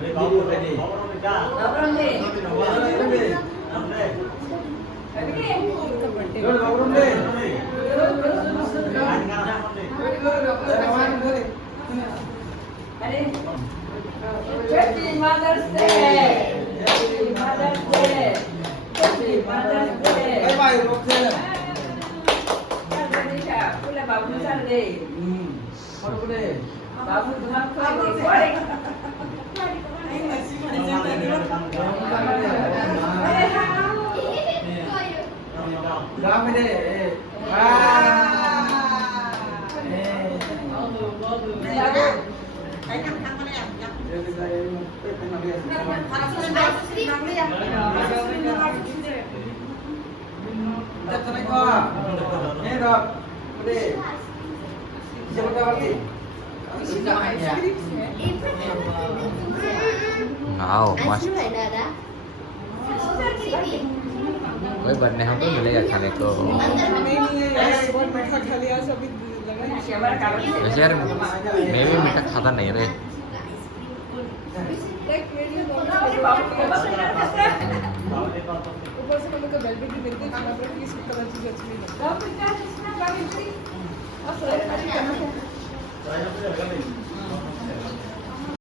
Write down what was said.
Happy Mother's Day. Happy Mother's Day. Happy Mother's Day. Bye bye, Roxanne. Pula babu sarde. Morokode. Babu तुम्हारा कोई कोई. Dami de. Wow, mस्त। कोई बनने हमको मिलेगा खाने को। वैसे यार मैं भी मीठा खाता नहीं रे। ऊपर से मम्मी को वेलवेट भी मिलती है खाना पर किस तरह चीज अच्छी नहीं लगती।